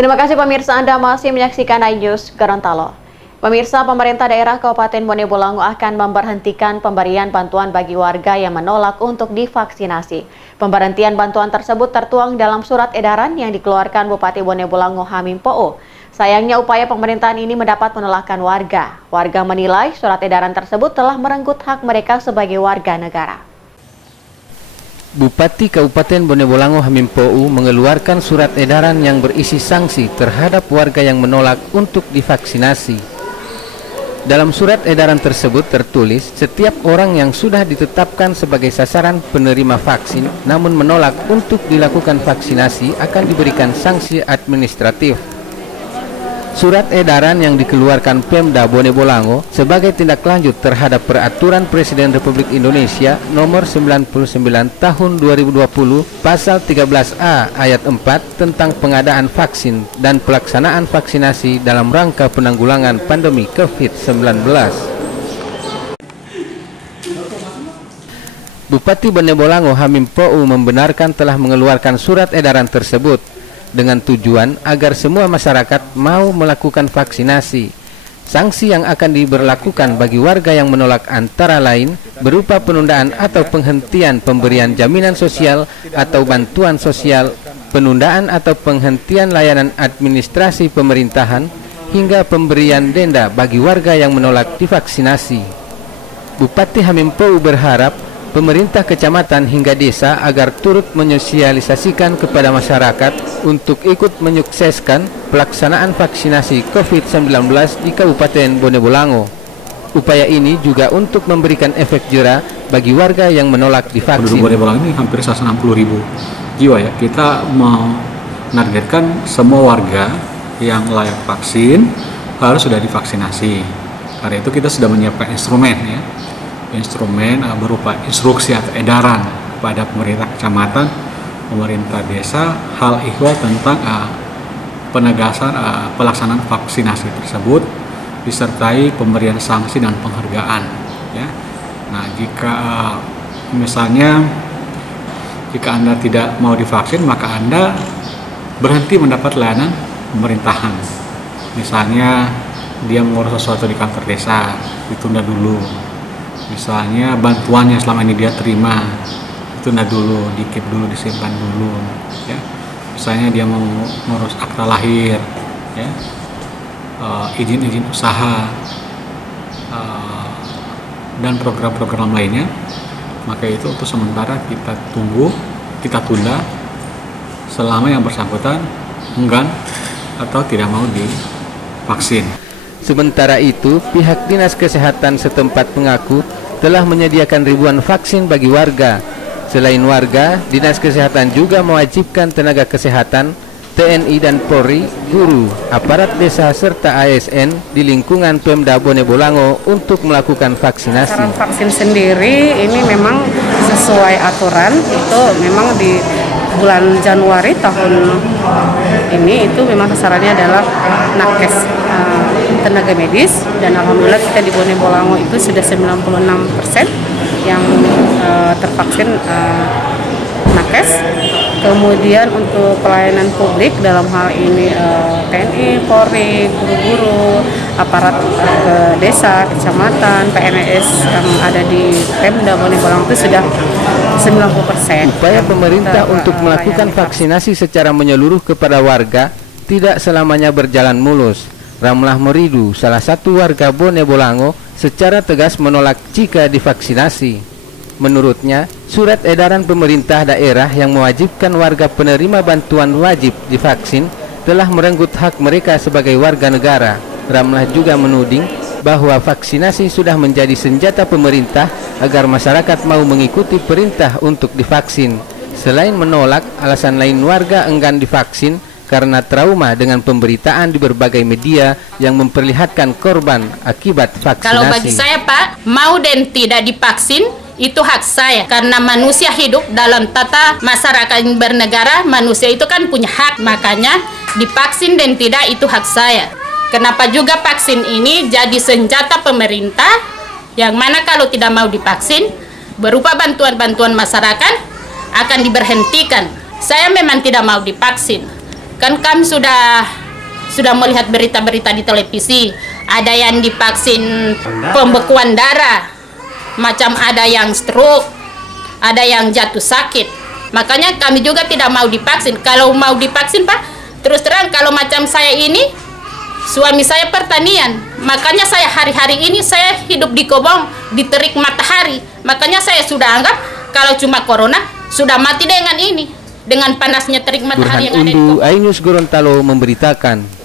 Terima kasih pemirsa, Anda masih menyaksikan iNews Gorontalo. Pemirsa, pemerintah daerah Kabupaten Bone Bolango akan memberhentikan pemberian bantuan bagi warga yang menolak untuk divaksinasi. Pemberhentian bantuan tersebut tertuang dalam surat edaran yang dikeluarkan Bupati Bone Bolango Hamim Po'o. Sayangnya upaya pemerintahan ini mendapat penolakan warga. Warga menilai surat edaran tersebut telah merenggut hak mereka sebagai warga negara. Bupati Kabupaten Bone Bolango Hamim Po'o mengeluarkan surat edaran yang berisi sanksi terhadap warga yang menolak untuk divaksinasi. Dalam surat edaran tersebut tertulis, setiap orang yang sudah ditetapkan sebagai sasaran penerima vaksin namun menolak untuk dilakukan vaksinasi akan diberikan sanksi administratif. Surat edaran yang dikeluarkan Pemda Bone Bolango sebagai tindak lanjut terhadap Peraturan Presiden Republik Indonesia Nomor 99 Tahun 2020 Pasal 13A Ayat 4 tentang pengadaan vaksin dan pelaksanaan vaksinasi dalam rangka penanggulangan pandemi COVID-19. Bupati Bone Bolango Hamim Po'o membenarkan telah mengeluarkan surat edaran tersebut dengan tujuan agar semua masyarakat mau melakukan vaksinasi. Sanksi yang akan diberlakukan bagi warga yang menolak antara lain berupa penundaan atau penghentian pemberian jaminan sosial atau bantuan sosial, penundaan atau penghentian layanan administrasi pemerintahan, hingga pemberian denda bagi warga yang menolak divaksinasi. Bupati Hamim Po'o berharap pemerintah kecamatan hingga desa agar turut menyosialisasikan kepada masyarakat untuk ikut menyukseskan pelaksanaan vaksinasi COVID-19 di Kabupaten Bone Bolango. Upaya ini juga untuk memberikan efek jera bagi warga yang menolak divaksin. Penduduk Bone Bolango ini hampir 160.000 jiwa ya. Kita menargetkan semua warga yang layak vaksin harus sudah divaksinasi. Karena itu kita sudah menyiapkan instrumen ya. Instrumen berupa instruksi atau edaran pada pemerintah kecamatan, pemerintah desa, hal ihwal tentang penegasan pelaksanaan vaksinasi tersebut, disertai pemberian sanksi dan penghargaan. Ya. Nah, jika misalnya jika Anda tidak mau divaksin, maka Anda berhenti mendapat layanan pemerintahan. Misalnya dia mengurus sesuatu di kantor desa, ditunda dulu. Misalnya bantuannya selama ini dia terima, itu dulu, di-keep dulu, disimpan dulu, ya. Misalnya dia mau ngurus akta lahir, ya, izin-izin usaha, dan program-program lainnya, maka itu untuk sementara kita tunda selama yang bersangkutan enggan atau tidak mau divaksin. Sementara itu, pihak Dinas Kesehatan setempat mengaku telah menyediakan ribuan vaksin bagi warga. Selain warga, Dinas Kesehatan juga mewajibkan tenaga kesehatan, TNI dan Polri, guru, aparat desa serta ASN di lingkungan Pemda Bone Bolango untuk melakukan vaksinasi. Sasaran vaksin sendiri ini memang sesuai aturan, itu memang di bulan Januari tahun ini itu memang sasarannya adalah nakes, tenaga medis, dan alhamdulillah kita di Bone Bolango itu sudah 96% yang tervaksin nakes. Kemudian untuk pelayanan publik dalam hal ini TNI, Polri, guru-guru, aparat ke desa, kecamatan, PNS yang ada di Pemda Bone Bolango itu sudah 90%. Upaya pemerintah untuk melakukan vaksinasi secara menyeluruh kepada warga tidak selamanya berjalan mulus. Ramlah Meridu, salah satu warga Bone Bolango, secara tegas menolak jika divaksinasi. Menurutnya, surat edaran pemerintah daerah yang mewajibkan warga penerima bantuan wajib divaksin telah merenggut hak mereka sebagai warga negara. Ramlah juga menuding bahwa vaksinasi sudah menjadi senjata pemerintah agar masyarakat mau mengikuti perintah untuk divaksin. Selain menolak, alasan lain warga enggan divaksin karena trauma dengan pemberitaan di berbagai media yang memperlihatkan korban akibat vaksinasi. Kalau bagi saya, Pak, mau dan tidak divaksin itu hak saya, karena manusia hidup dalam tata masyarakat yang bernegara, manusia itu kan punya hak, makanya divaksin dan tidak itu hak saya. Kenapa juga vaksin ini jadi senjata pemerintah, yang mana kalau tidak mau divaksin berupa bantuan-bantuan masyarakat akan diberhentikan. Saya memang tidak mau divaksin, Kan kami sudah melihat berita-berita di televisi, ada yang divaksin pembekuan darah, macam ada yang stroke, ada yang jatuh sakit. Makanya kami juga tidak mau divaksin. Kalau mau divaksin Pak, terus terang kalau macam saya ini, suami saya pertanian, makanya saya hari-hari ini saya hidup di kobong, di terik matahari. Makanya saya sudah anggap kalau cuma corona sudah mati dengan ini, dengan panasnya terik matahari yang ada di kobong. Ainus Gorontalo memberitakan.